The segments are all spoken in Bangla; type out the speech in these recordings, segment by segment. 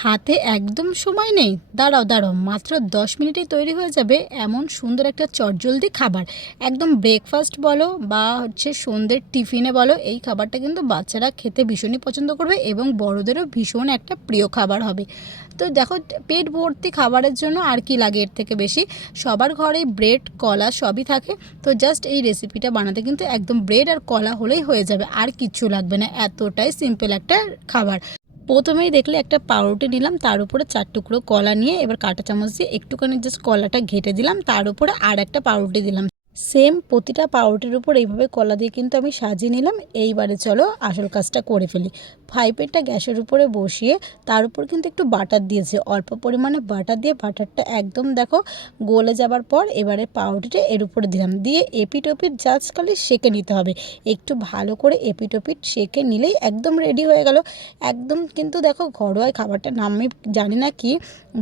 হাতে একদম সময় নেই? দাঁড়াও দাঁড়াও, মাত্র 10 মিনিটেই তৈরি হয়ে যাবে এমন সুন্দর একটা চটজলদি খাবার। একদম ব্রেকফাস্ট বলো বা সন্ধ্যের টিফিনে বলো, এই খাবারটা কিন্তু বাচ্চারা খেতে ভীষণই পছন্দ করবে এবং বড়োদেরও ভীষণ একটা প্রিয় খাবার হবে। তো দেখো, পেট ভর্তি খাবারের জন্য আর কি লাগে এর থেকে বেশি? সবার ঘরে ব্রেড কলা সবই থাকে। তো জাস্ট এই রেসিপিটা বানাতে কিন্তু একদম ব্রেড আর কলা হলেই হয়ে যাবে, আর কিচ্ছু লাগবে না। এতটাই সিম্পল একটা খাবার। প্রথমেই দেখলে একটা পাউরুটি নিলাম, তার উপরে 4 টুকরো কলা নিয়ে এবার কাঁটা চামচ দিয়ে একটুখানি জাস্ট কলাটা ঘেটে দিলাম, তার উপরে আর একটা পাউরুটি দিলাম। সেম প্রতিটা পাউরুটির উপর এইভাবে কলা দিয়ে কিন্তু আমি সাজিয়ে নিলাম। এইবারে চলো আসল কাজটা করে ফেলি। ফ্রাই প্যানটা গ্যাসের উপরে বসিয়ে তার উপর কিন্তু একটু বাটার দিয়েছি, অল্প পরিমাণে বাটার দিয়ে বাটারটা একদম দেখো গলে যাবার পর এবারে পাউরুটিটা এর উপরে দিলাম, দিয়ে এপিট ওপিট জাস্ট খালি সেঁকে নিতে হবে। একটু ভালো করে এপিট ওপিট সেঁকে নিলেই একদম রেডি হয়ে গেল। একদম কিন্তু দেখো ঘরোয়া খাবারটার নাম আমি জানি না কি,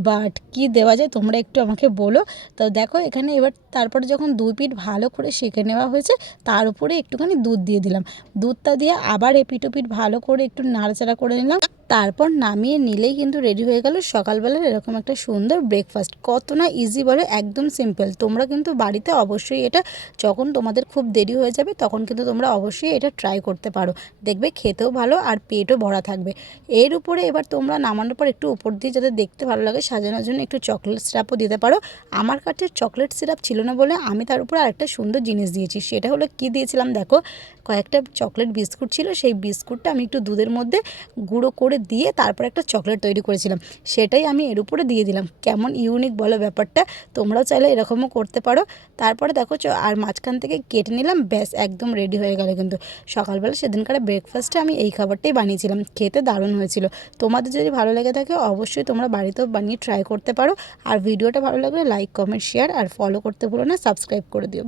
বাট কি দেওয়া যায় তোমরা একটু আমাকে বলো। তো দেখো এখানে এবার তারপরে যখন 2 পিঠ ভালো করে সেঁকে নেওয়া হয়েছে, তার উপরে একটুখানি দুধ দিয়ে দিলাম। দুধটা দিয়ে আবার এপিট ওপিট ভালো করে একটু নাড়াচাড়া করে নিলাম, তারপর নামিয়ে নিলেই কিন্তু রেডি হয়ে গেল সকালবেলার এরকম একটা সুন্দর ব্রেকফাস্ট। কত না ইজি বলো, একদম সিম্পল। তোমরা কিন্তু বাড়িতে অবশ্যই এটা, যখন তোমাদের খুব দেরি হয়ে যাবে তখন কিন্তু তোমরা অবশ্যই এটা ট্রাই করতে পারো। দেখবে খেতেও ভালো আর পেটও ভরা থাকবে। এর উপরে এবার তোমরা নামানোর পর একটু উপর দিয়ে যাতে দেখতে ভালো লাগে সাজানোর জন্য একটু চকলেট সিরাপও দিতে পারো। আমার কাছে চকলেট সিরাপ ছিল না বলে আমি তার উপরে আরেকটা সুন্দর জিনিস দিয়েছি। সেটা হলো কি দিয়েছিলাম দেখো, কয়েকটা চকলেট বিস্কুট ছিল, সেই বিস্কুটটা আমি একটু দুধের মধ্যে গুঁড়ো করে দিয়ে তারপর একটা চকলেট তৈরি করেছিলাম, সেটাই আমি এর উপরে দিয়ে দিলাম। কেমন ইউনিক বলো ব্যাপারটা? তোমরাও চাইলে এরকমও করতে পারো। তারপরে দেখো আর মাঝখান থেকে কেটে নিলাম, ব্যাস একদম রেডি হয়ে গেল। কিন্তু সকালবেলা সেদিনকার ব্রেকফাস্টে আমি এই খাবারটাই বানিয়েছিলাম, খেতে দারুণ হয়েছিল। তোমাদের যদি ভালো লেগে থাকে অবশ্যই তোমরা বাড়িতেও বানিয়ে ট্রাই করতে পারো। আর ভিডিওটা ভালো লাগলে লাইক কমেন্ট শেয়ার আর ফলো করতে ভুলো না, সাবস্ক্রাইব করে দিও।